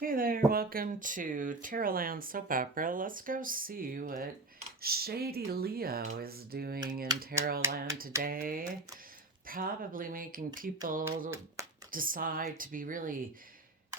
Hey there, welcome to Tarotland Soap Opera. Let's go see what Shady Leo is doing in Tarotland today. Probably making people decide to be really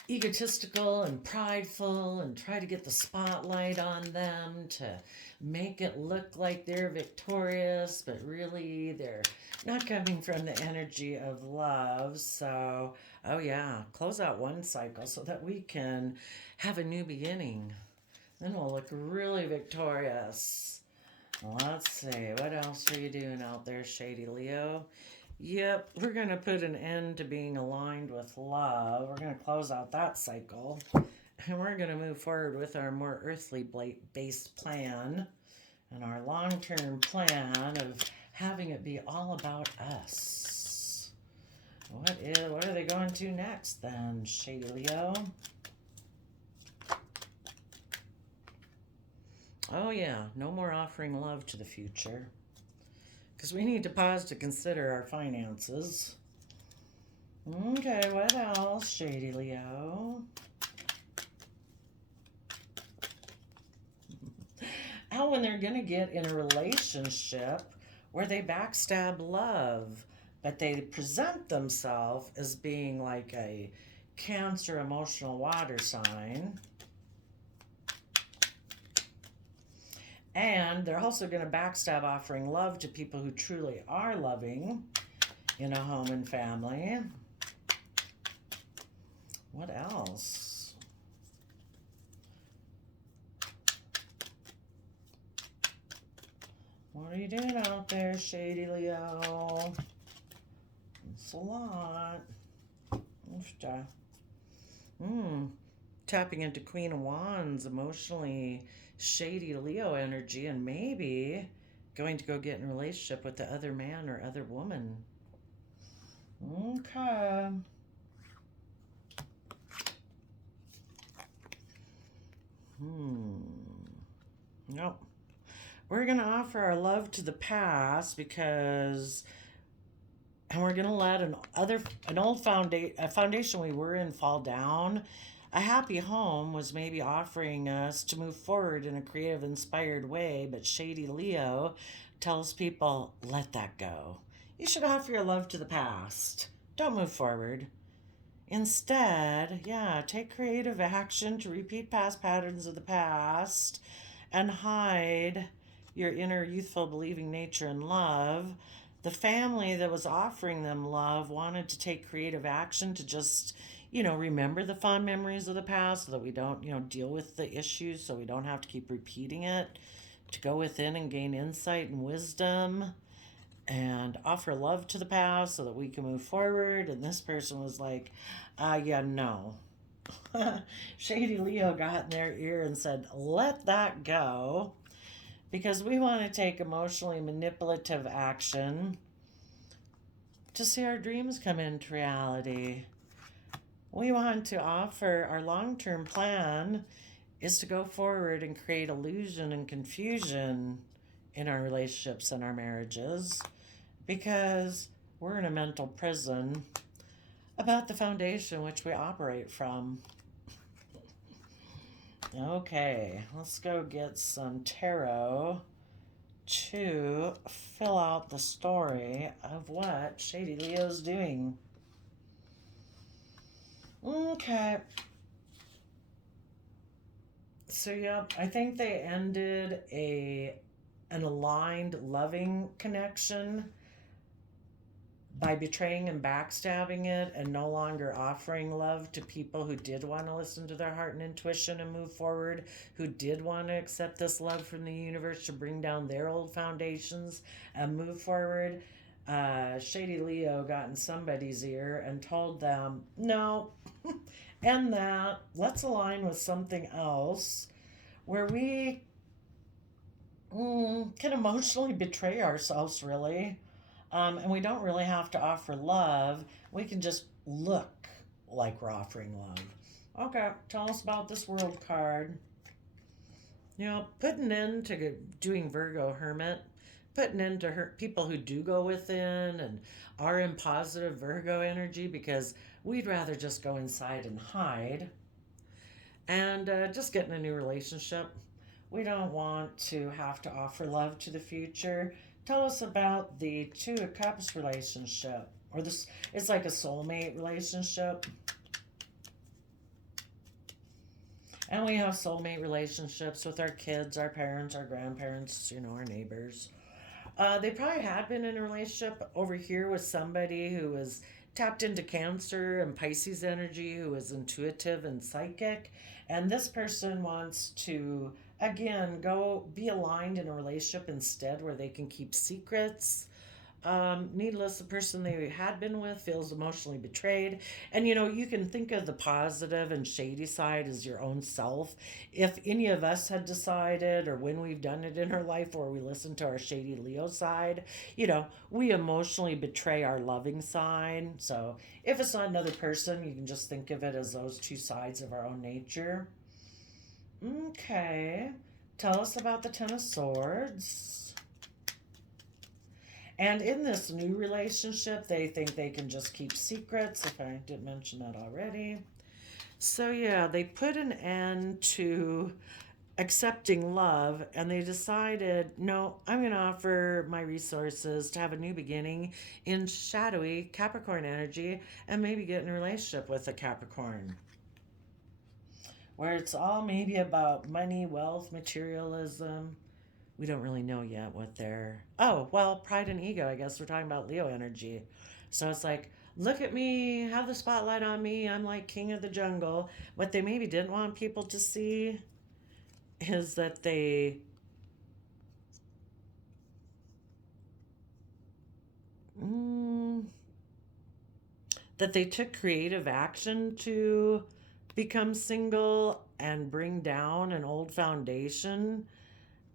egotistical and prideful and try to get the spotlight on them to make it look like they're victorious, but really they're not coming from the energy of love. So, oh yeah, close out one cycle so that we can have a new beginning. Then we'll look really victorious. Let's see, what else are you doing out there, Shady Leo? Yep, we're going to put an end to being aligned with love. We're going to close out that cycle. And we're going to move forward with our more earthly based plan and our long term plan of having it be all about us. What are they going to next then, Shady Leo? Oh, yeah, no more offering love to the future. Because we need to pause to consider our finances. Okay, what else, Shady Leo? How when they're going to get in a relationship where they backstab love, but they present themselves as being like a Cancer emotional water sign. And they're also going to backstab offering love to people who truly are loving in a home and family. What else? What are you doing out there, Shady Leo? It's a lot. Tapping into Queen of Wands, emotionally shady Leo energy, and maybe going to go get in a relationship with the other man or other woman. Okay. Nope. We're going to offer our love to the past because, and we're going to let an old foundation we were in fall down. A happy home was maybe offering us to move forward in a creative, inspired way, but Shady Leo tells people, let that go. You should offer your love to the past. Don't move forward. Instead, yeah, take creative action to repeat past patterns of the past and hide your inner youthful believing nature and love. The family that was offering them love wanted to take creative action to just, remember the fond memories of the past so that we don't, deal with the issues so we don't have to keep repeating it, to go within and gain insight and wisdom and offer love to the past so that we can move forward. And this person was like, yeah, no. Shady Leo got in their ear and said, let that go because we want to take emotionally manipulative action to see our dreams come into reality. We want to offer our long term plan is to go forward and create illusion and confusion in our relationships and our marriages because we're in a mental prison about the foundation which we operate from. Okay, let's go get some tarot to fill out the story of what Shady Leo's doing. Okay. So yep, I think they ended an aligned loving connection by betraying and backstabbing it and no longer offering love to people who did want to listen to their heart and intuition and move forward, who did want to accept this love from the universe to bring down their old foundations and move forward. Shady Leo got in somebody's ear and told them, no, end that. Let's align with something else where we can emotionally betray ourselves, really. And we don't really have to offer love. We can just look like we're offering love. Okay, tell us about this world card. Putting into doing Virgo Hermit, putting into people who do go within and are in positive Virgo energy because we'd rather just go inside and hide. and just getting a new relationship. We don't want to have to offer love to the future. Tell us about the Two of Cups relationship, or this. It's like a soulmate relationship, and we have soulmate relationships with our kids, our parents, our grandparents, our neighbors. They probably had been in a relationship over here with somebody who was tapped into Cancer and Pisces energy, who was intuitive and psychic. And this person wants to, again, go be aligned in a relationship instead where they can keep secrets. Needless, the person they had been with feels emotionally betrayed. And you can think of the positive and shady side as your own self. If any of us had decided, or when we've done it in our life, or we listen to our shady Leo side, we emotionally betray our loving side. So if it's not another person, you can just think of it as those two sides of our own nature. Okay. Tell us about the Ten of Swords. And in this new relationship, they think they can just keep secrets, if I didn't mention that already. So, yeah, they put an end to accepting love and they decided, no, I'm going to offer my resources to have a new beginning in shadowy Capricorn energy and maybe get in a relationship with a Capricorn where it's all maybe about money, wealth, materialism. We don't really know yet what they're. Oh, well, pride and ego. I guess we're talking about Leo energy. So it's like, look at me, have the spotlight on me. I'm like king of the jungle. What they maybe didn't want people to see is that mm, they took creative action to become single and bring down an old foundation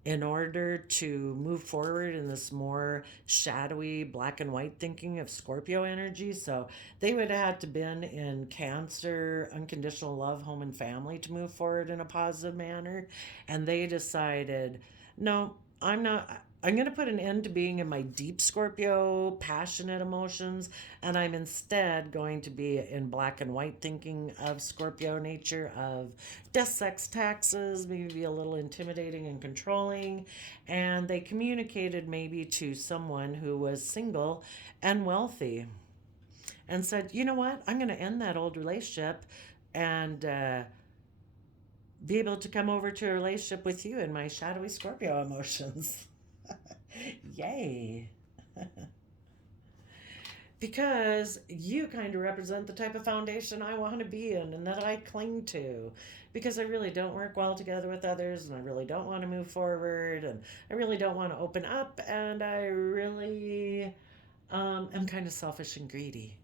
in order to move forward in this more shadowy black and white thinking of Scorpio energy. So they would have had to been in Cancer, unconditional love, home and family to move forward in a positive manner. And they decided, no, I'm not. I'm going to put an end to being in my deep Scorpio, passionate emotions, and I'm instead going to be in black and white thinking of Scorpio nature, of death, sex, taxes, maybe be a little intimidating and controlling. And they communicated maybe to someone who was single and wealthy and said, you know what, I'm going to end that old relationship and be able to come over to a relationship with you in my shadowy Scorpio emotions. Yay. Because you kind of represent the type of foundation I want to be in and that I cling to. Because I really don't work well together with others and I really don't want to move forward and I really don't want to open up and I really am kind of selfish and greedy.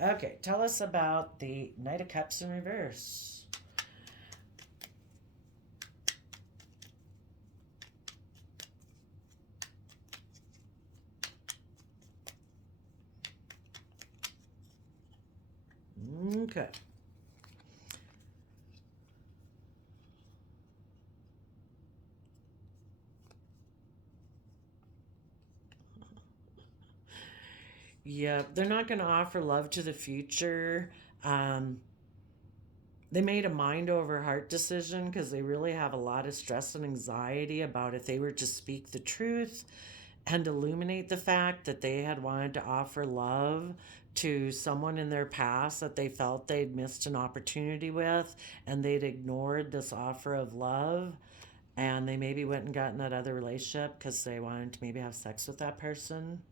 Okay, tell us about the Knight of Cups in reverse. Okay. Yeah, they're not going to offer love to the future. Um, they made a mind over heart decision because they really have a lot of stress and anxiety about if they were to speak the truth and illuminate the fact that they had wanted to offer love to someone in their past that they felt they'd missed an opportunity with and they'd ignored this offer of love and they maybe went and got in that other relationship because they wanted to maybe have sex with that person.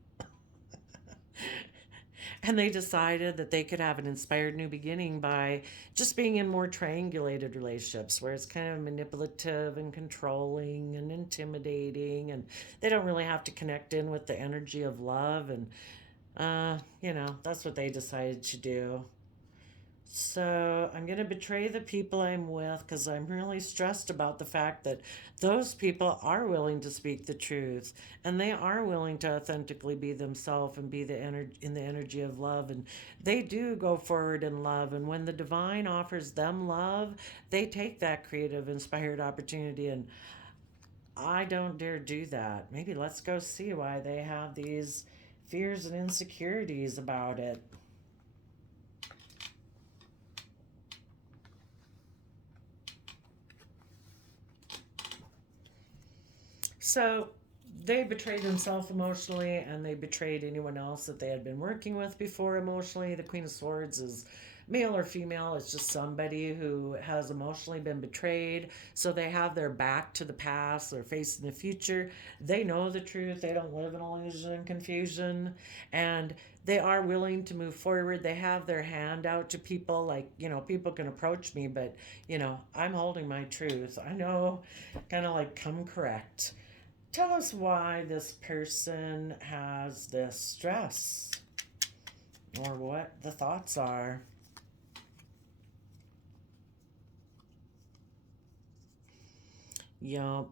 And they decided that they could have an inspired new beginning by just being in more triangulated relationships where it's kind of manipulative and controlling and intimidating and they don't really have to connect in with the energy of love and that's what they decided to do. So I'm going to betray the people I'm with because I'm really stressed about the fact that those people are willing to speak the truth and they are willing to authentically be themselves and be in the energy of love and they do go forward in love and when the divine offers them love, they take that creative inspired opportunity and I don't dare do that. Maybe let's go see why they have these fears and insecurities about it. So they betrayed themselves emotionally, and they betrayed anyone else that they had been working with before emotionally. The Queen of Swords is male or female. It's just somebody who has emotionally been betrayed. So they have their back to the past. They're facing the future. They know the truth. They don't live in illusion and confusion. And they are willing to move forward. They have their hand out to people. Like, people can approach me, but, I'm holding my truth. I know, kind of like, come correct. Tell us why this person has this stress, or what the thoughts are. Yeah,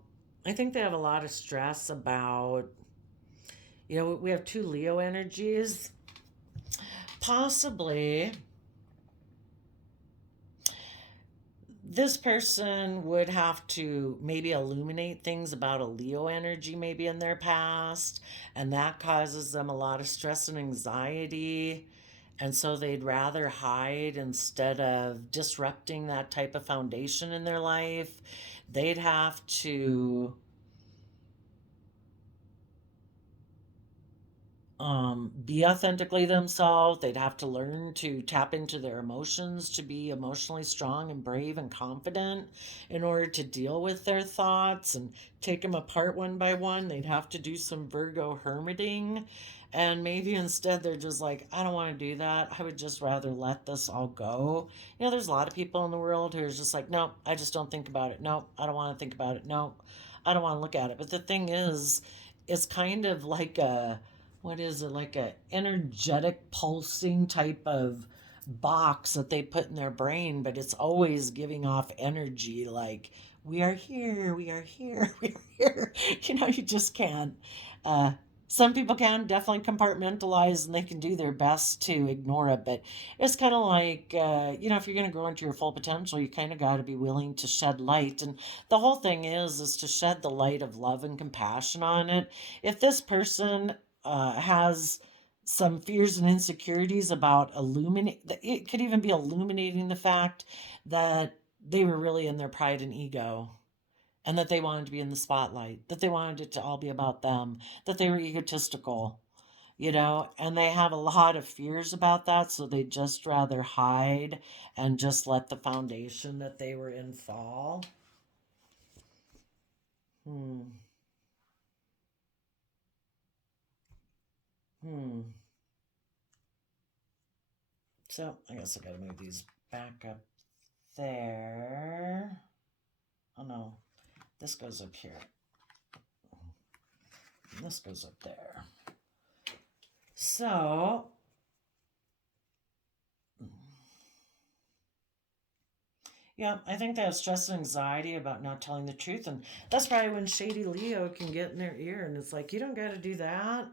I think they have a lot of stress about, we have two Leo energies. Possibly this person would have to maybe illuminate things about a Leo energy maybe in their past, and that causes them a lot of stress and anxiety. And so they'd rather hide instead of disrupting that type of foundation in their life. They'd have to be authentically themselves. They'd have to learn to tap into their emotions to be emotionally strong and brave and confident in order to deal with their thoughts and take them apart one by one. They'd have to do some Virgo hermiting. And maybe instead they're just like, I don't want to do that. I would just rather let this all go. There's a lot of people in the world who are just like, no, I just don't think about it. No, I don't want to think about it. No, I don't want to look at it. But the thing is, it's kind of like a what is it, like a energetic pulsing type of box that they put in their brain, but it's always giving off energy like, we are here, we are here, we are here. You just can't. uh some people can definitely compartmentalize, and they can do their best to ignore it, but it's kind of like, if you're going to grow into your full potential, you kind of got to be willing to shed light. And the whole thing is to shed the light of love and compassion on it. If this person has some fears and insecurities about illuminate, it could even be illuminating the fact that they were really in their pride and ego, and that they wanted to be in the spotlight, that they wanted it to all be about them, that they were egotistical, and they have a lot of fears about that, so they just rather hide and just let the foundation that they were in fall. Hmm. Hmm. So I guess I gotta move these back up there. Oh no, this goes up here. This goes up there. So, yeah, I think they have stress and anxiety about not telling the truth. And that's probably when Shady Leo can get in their ear and it's like, you don't got to do that.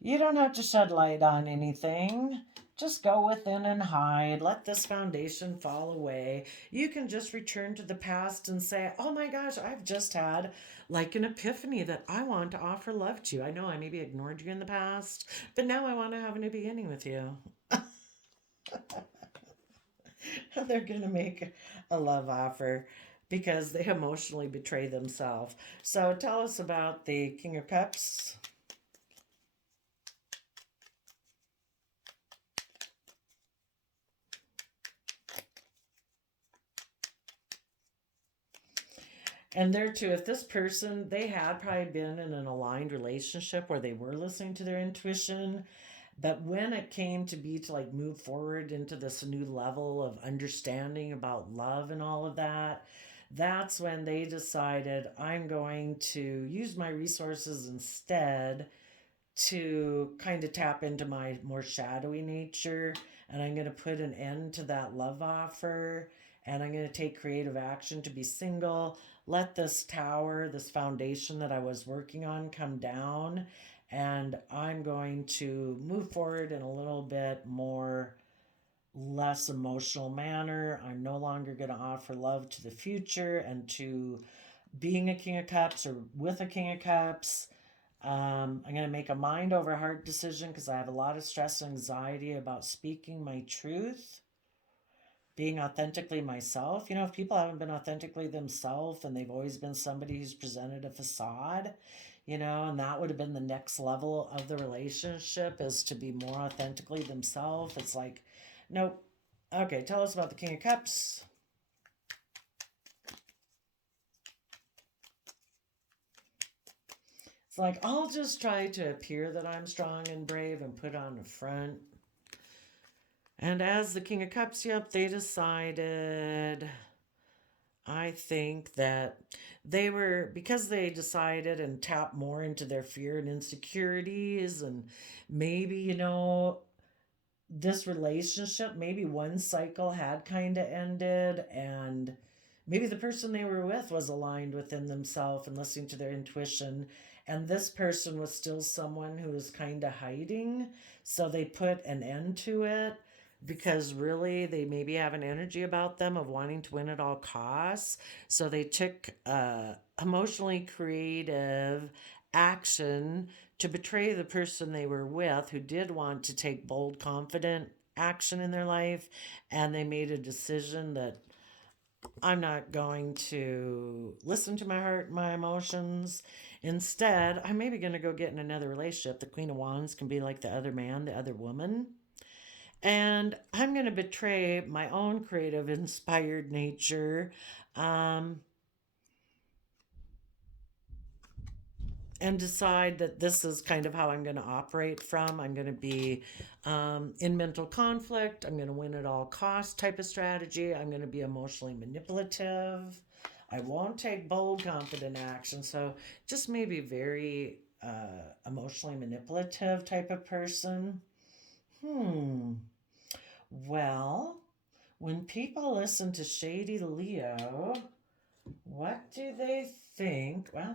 You don't have to shed light on anything. Just go within and hide. Let this foundation fall away. You can just return to the past and say, oh my gosh, I've just had like an epiphany that I want to offer love to you. I know I maybe ignored you in the past, but now I want to have a new beginning with you. They're going to make a love offer because they emotionally betray themselves. So tell us about the King of Cups. And there too, if this person, they had probably been in an aligned relationship where they were listening to their intuition, but when it came to be to like move forward into this new level of understanding about love and all of that, that's when they decided, I'm going to use my resources instead to kind of tap into my more shadowy nature, and I'm going to put an end to that love offer, and I'm going to take creative action to be single, let this tower, this foundation that I was working on come down, and I'm going to move forward in a little bit more less emotional manner. I'm no longer going to offer love to the future and to being a King of Cups or with a King of Cups. I'm going to make a mind over heart decision because I have a lot of stress and anxiety about speaking my truth. being authentically myself. If people haven't been authentically themselves and they've always been somebody who's presented a facade, and that would have been the next level of the relationship, is to be more authentically themselves. It's like, nope. Okay, tell us about the King of Cups. It's like, I'll just try to appear that I'm strong and brave and put on a front. And as the King of Cups, yep, they decided, I think that because they decided and tapped more into their fear and insecurities, and maybe, this relationship, maybe one cycle had kind of ended, and maybe the person they were with was aligned within themselves and listening to their intuition, and this person was still someone who was kind of hiding, so they put an end to it because really they maybe have an energy about them of wanting to win at all costs. So they took emotionally creative action to betray the person they were with, who did want to take bold, confident action in their life. And they made a decision that I'm not going to listen to my heart, my emotions. Instead, I'm maybe going to go get in another relationship. The Queen of Wands can be like the other man, the other woman. And I'm going to betray my own creative, inspired nature, um, and decide that this is kind of how I'm going to operate from. I'm going to be in mental conflict. I'm going to win at all costs type of strategy. I'm going to be emotionally manipulative. I won't take bold, confident action. So just maybe very emotionally manipulative type of person. Well, when people listen to Shady Leo, what do they think? Well,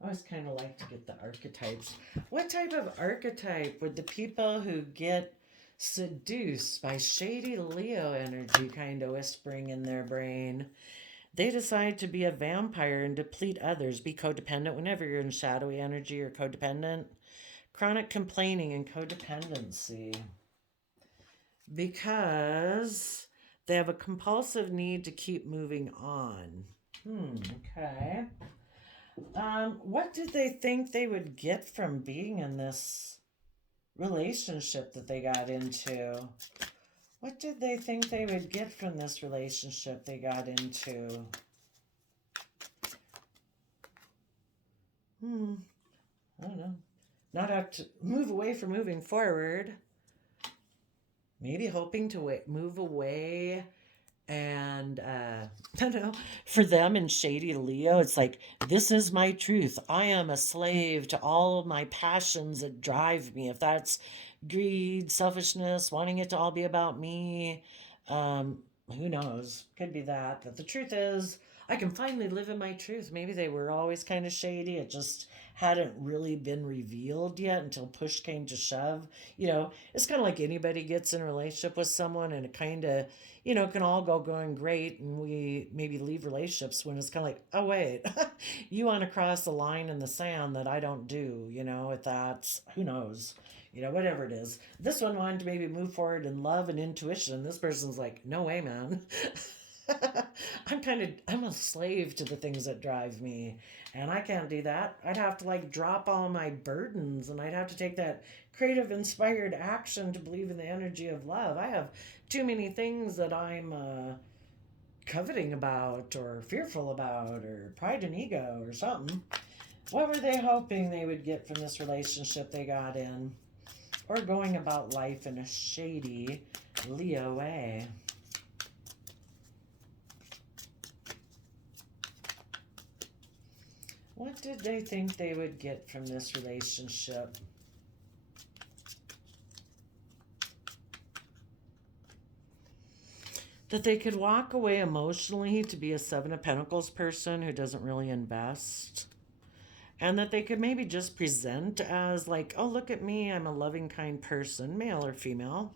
I always kind of like to get the archetypes. What type of archetype would the people who get seduced by Shady Leo energy kind of whispering in their brain? They decide to be a vampire and deplete others, be codependent whenever you're in shadowy energy or codependent. Chronic complaining and codependency. Because they have a compulsive need to keep moving on. Okay. What did they think they would get from being in this relationship that they got into? What did they think they would get from this relationship they got into? I don't know. Not have to move away from moving forward. Maybe hoping to move away. And I don't know, for them in Shady Leo, it's like, this is my truth. I am a slave to all of my passions that drive me. If that's greed, selfishness, wanting it to all be about me, who knows? Could be that. But the truth is, I can finally live in my truth. Maybe they were always kind of shady. It just hadn't really been revealed yet until push came to shove. It's kind of like anybody gets in a relationship with someone, and it kind of, can all going great, and we maybe leave relationships when it's kind of like, oh, wait, you want to cross the line in the sand that I don't do, if that's, who knows, whatever it is. This one wanted to maybe move forward in love and intuition. This person's like, no way, man. I'm a slave to the things that drive me, and I can't do that. I'd have to drop all my burdens, and I'd have to take that creative inspired action to believe in the energy of love. I have too many things that I'm coveting about or fearful about or pride and ego or something. What were they hoping they would get from this relationship they got in, or going about life in a shady Leo way? What did they think they would get from this relationship? That they could walk away emotionally to be a Seven of Pentacles person who doesn't really invest. And that they could maybe just present as like, oh, look at me, I'm a loving, kind person, male or female.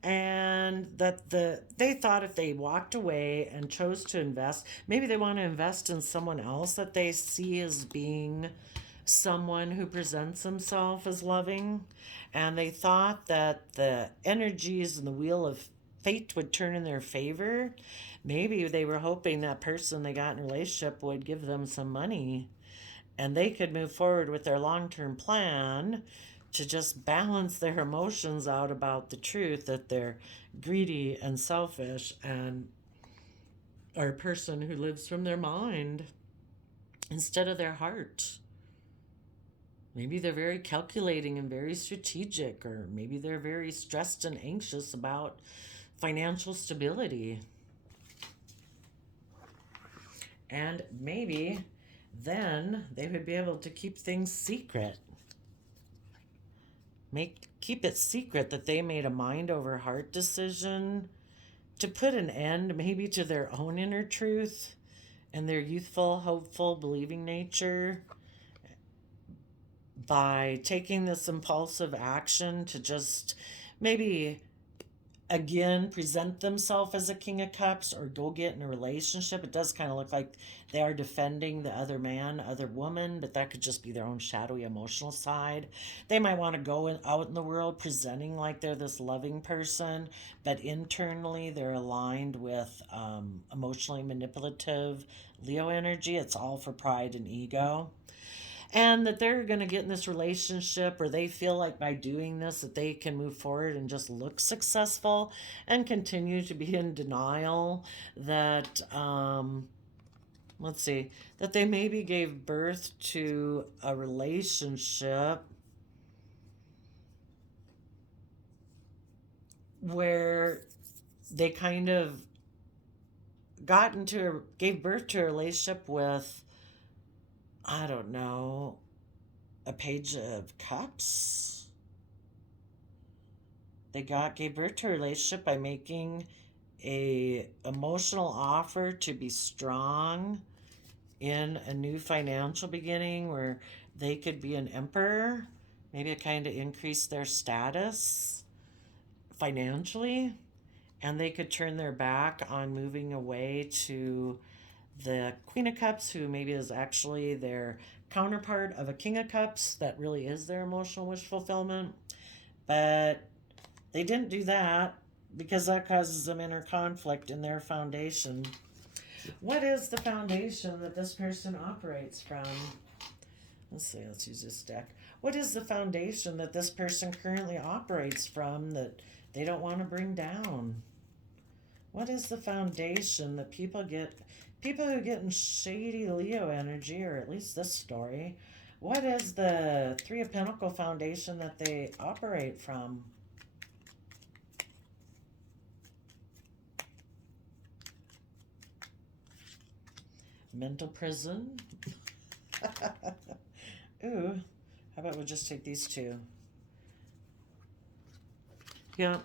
And that they thought if they walked away and chose to invest, maybe they want to invest in someone else that they see as being someone who presents himself as loving. And they thought that the energies and the wheel of fate would turn in their favor. Maybe they were hoping that person they got in a relationship would give them some money and they could move forward with their long-term plan to just balance their emotions out about the truth that they're greedy and selfish and are a person who lives from their mind instead of their heart. Maybe they're very calculating and very strategic, or maybe they're very stressed and anxious about financial stability. And maybe then they would be able to keep things secret. Keep it secret that they made a mind over heart decision to put an end maybe to their own inner truth and their youthful, hopeful, believing nature by taking this impulsive action to just maybe again present themselves as a king of cups or go get in a relationship. It does kind of look like they are defending the other man, other woman, but that could just be their own shadowy emotional side. They might want to go out in the world presenting like they're this loving person, but internally they're aligned with emotionally manipulative Leo energy. It's all for pride and ego, and that they're going to get in this relationship, or they feel like by doing this that they can move forward and just look successful and continue to be in denial that let's see, that they maybe gave birth to a relationship where they kind of gave birth to a relationship with, I don't know, a page of cups. They gave birth to a relationship by making a emotional offer to be strong in a new financial beginning where they could be an emperor. Maybe it kind of increased their status financially, and they could turn their back on moving away to the Queen of Cups, who maybe is actually their counterpart of a King of Cups that really is their emotional wish fulfillment. But they didn't do that because that causes them inner conflict in their foundation. What is the foundation that this person operates from? Let's see, let's use this deck. What is the foundation that this person currently operates from that they don't want to bring down? What is the foundation that people who get in shady Leo energy, or at least this story, what is the Three of Pentacles foundation that they operate from? Mental prison. Ooh, how about we'll just take these two? Yeah,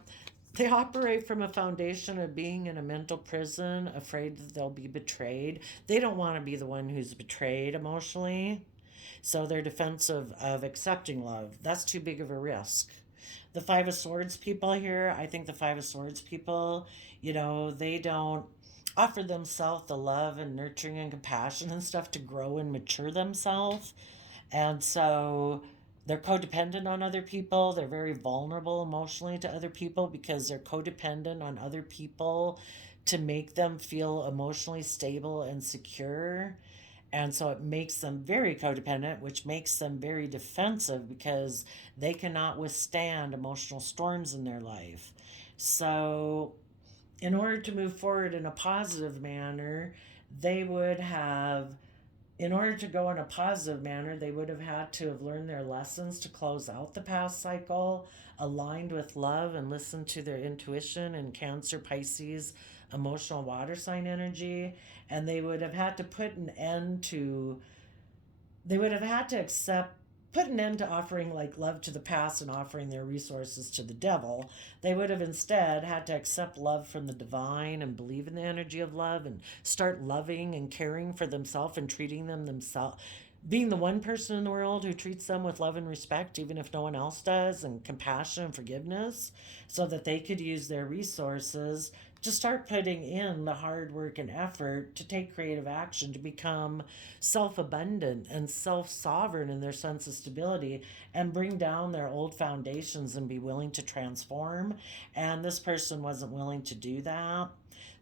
they operate from a foundation of being in a mental prison, afraid that they'll be betrayed. They don't want to be the one who's betrayed emotionally. So they're defensive of accepting love. That's too big of a risk. The Five of Swords people here, I think the Five of Swords people, they don't offer themselves the love and nurturing and compassion and stuff to grow and mature themselves. And so they're codependent on other people. They're very vulnerable emotionally to other people because they're codependent on other people to make them feel emotionally stable and secure. And so it makes them very codependent, which makes them very defensive because they cannot withstand emotional storms in their life. So in order to move forward in a positive manner, they would have, in order to go in a positive manner, they would have had to have learned their lessons to close out the past cycle, aligned with love and listen to their intuition and Cancer, Pisces, emotional water sign energy. And they would have had to put an end to offering like love to the past and offering their resources to the devil. They would have instead had to accept love from the divine and believe in the energy of love and start loving and caring for themselves and treating themselves, being the one person in the world who treats them with love and respect, even if no one else does, and compassion and forgiveness, so that they could use their resources to start putting in the hard work and effort to take creative action to become self abundant and self sovereign in their sense of stability and bring down their old foundations and be willing to transform. And this person wasn't willing to do that.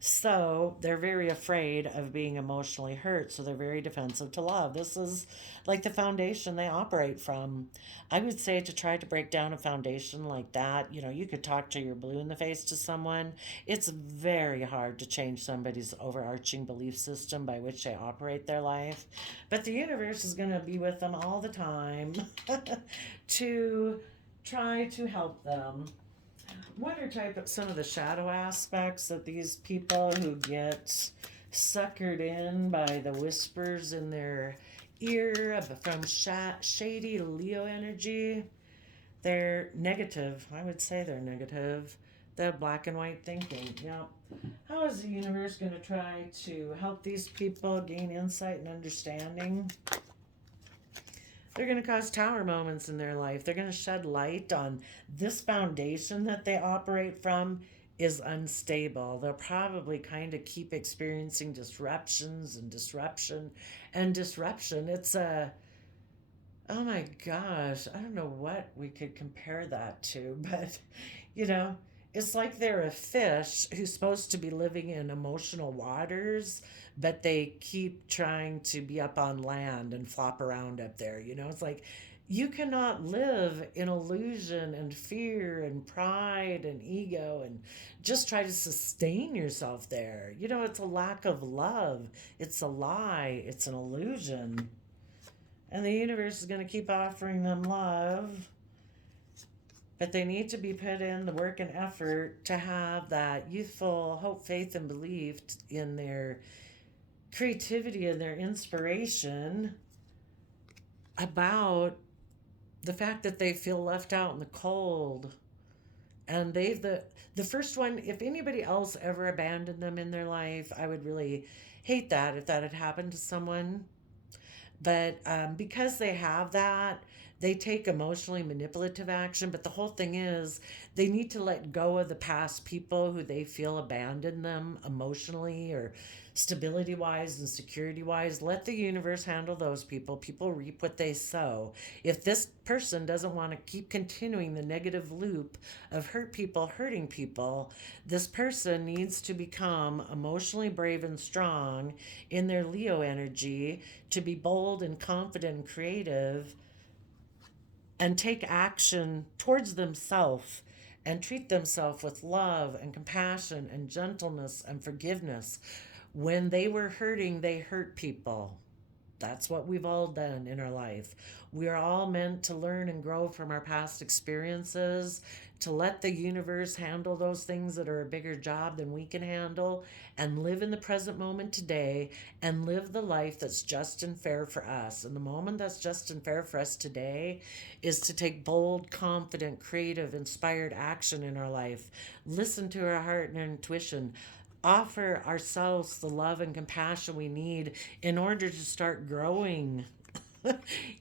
So they're very afraid of being emotionally hurt. So they're very defensive to love. This is like the foundation they operate from. I would say to try to break down a foundation like that, you could talk to your blue in the face to someone. It's very hard to change somebody's overarching belief system by which they operate their life. But the universe is going to be with them all the time to try to help them. What are some of the shadow aspects that these people who get suckered in by the whispers in their ear from shady Leo energy? They're negative. I would say they're negative. The black and white thinking. Yep. How is the universe going to try to help these people gain insight and understanding? They're going to cause tower moments in their life. They're going to shed light on this foundation that they operate from is unstable. They'll probably kind of keep experiencing disruptions and disruption and disruption. Oh my gosh, I don't know what we could compare that to, but you know, it's like they're a fish who's supposed to be living in emotional waters, but they keep trying to be up on land and flop around up there. It's like you cannot live in illusion and fear and pride and ego and just try to sustain yourself there. It's a lack of love, it's a lie, it's an illusion. And the universe is going to keep offering them love, but they need to be put in the work and effort to have that youthful hope, faith, and belief in their creativity and their inspiration about the fact that they feel left out in the cold. And the first one, if anybody else ever abandoned them in their life, I would really hate that if that had happened to someone. But because they have that, they take emotionally manipulative action. But the whole thing is, they need to let go of the past people who they feel abandoned them emotionally or stability wise and security wise. Let the universe handle those people. People reap what they sow. If this person doesn't want to keep continuing the negative loop of hurt people hurting people, this person needs to become emotionally brave and strong in their Leo energy to be bold and confident and creative and take action towards themselves and treat themselves with love and compassion and gentleness and forgiveness. When they were hurting, they hurt people. That's what we've all done in our life. We are all meant to learn and grow from our past experiences, to let the universe handle those things that are a bigger job than we can handle, and live in the present moment today and live the life that's just and fair for us. And the moment that's just and fair for us today is to take bold, confident, creative, inspired action in our life. Listen to our heart and our intuition. Offer ourselves the love and compassion we need in order to start growing.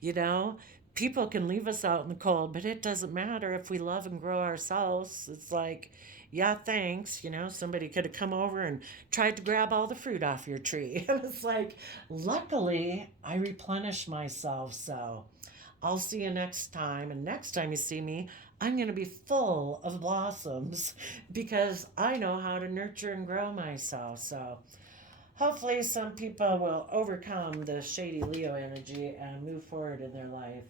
you know, People can leave us out in the cold, but it doesn't matter if we love and grow ourselves. It's like, yeah, thanks. Somebody could have come over and tried to grab all the fruit off your tree. And it's like, luckily, I replenish myself. So I'll see you next time. And next time you see me, I'm going to be full of blossoms because I know how to nurture and grow myself. So hopefully, some people will overcome the shady Leo energy and move forward in their life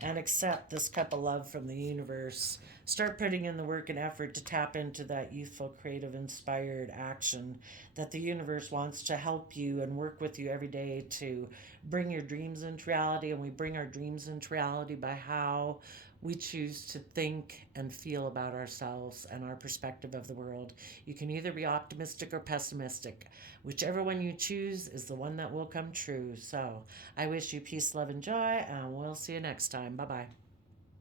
and accept this cup of love from the universe. Start putting in the work and effort to tap into that youthful, creative, inspired action that the universe wants to help you and work with you every day to bring your dreams into reality. And we bring our dreams into reality by how we choose to think and feel about ourselves and our perspective of the world. You can either be optimistic or pessimistic. Whichever one you choose is the one that will come true. So I wish you peace, love, and joy, and we'll see you next time. Bye bye.